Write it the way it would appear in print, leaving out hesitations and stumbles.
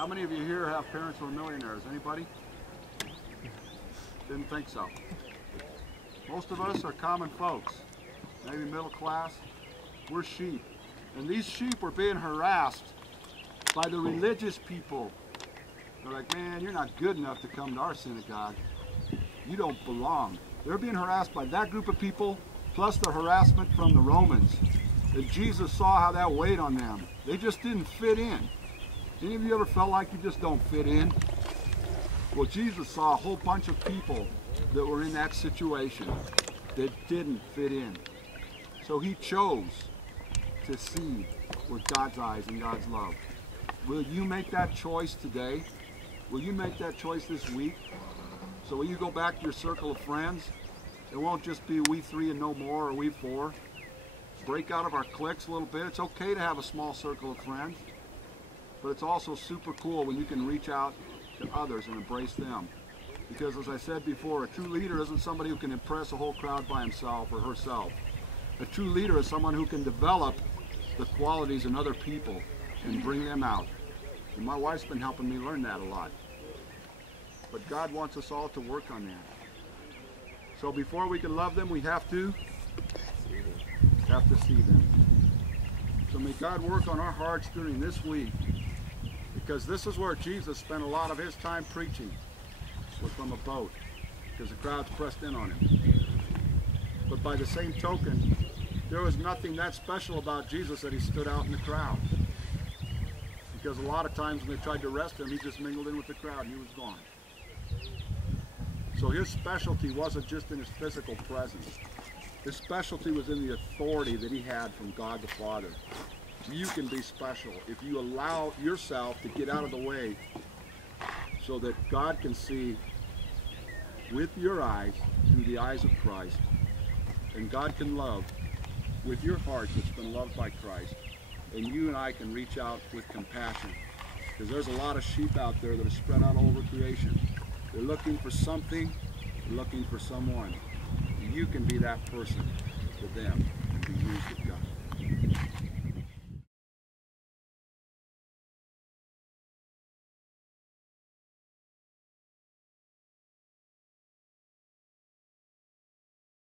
How many of you here have parents who are millionaires? Anybody? Didn't think so. Most of us are common folks, maybe middle class. We're sheep. And these sheep were being harassed by the religious people. They're like, man, you're not good enough to come to our synagogue. You don't belong. They're being harassed by that group of people, plus the harassment from the Romans. And Jesus saw how that weighed on them. They just didn't fit in. Any of you ever felt like you just don't fit in? Well, Jesus saw a whole bunch of people that were in that situation that didn't fit in. So he chose to see with God's eyes and God's love. Will you make that choice today? Will you make that choice this week? So when you go back to your circle of friends, it won't just be we three and no more, or we four. Break out of our cliques a little bit. It's okay to have a small circle of friends, but it's also super cool when you can reach out to others and embrace them. Because as I said before, a true leader isn't somebody who can impress a whole crowd by himself or herself. A true leader is someone who can develop the qualities in other people and bring them out. And my wife's been helping me learn that a lot. But God wants us all to work on that. So before we can love them, we have to see them. So may God work on our hearts during this week, because this is where Jesus spent a lot of his time preaching, was from a boat, because the crowds pressed in on him. But by the same token, there was nothing that special about Jesus that he stood out in the crowd. Because a lot of times when they tried to arrest him, he just mingled in with the crowd and he was gone. So his specialty wasn't just in his physical presence. His specialty was in the authority that he had from God the Father. You can be special if you allow yourself to get out of the way so that God can see with your eyes through the eyes of Christ, and God can love with your heart that's been loved by Christ, and you and I can reach out with compassion, because there's a lot of sheep out there that are spread out all over creation. They're looking for something, they're looking for someone. You can be that person to them and be used of God.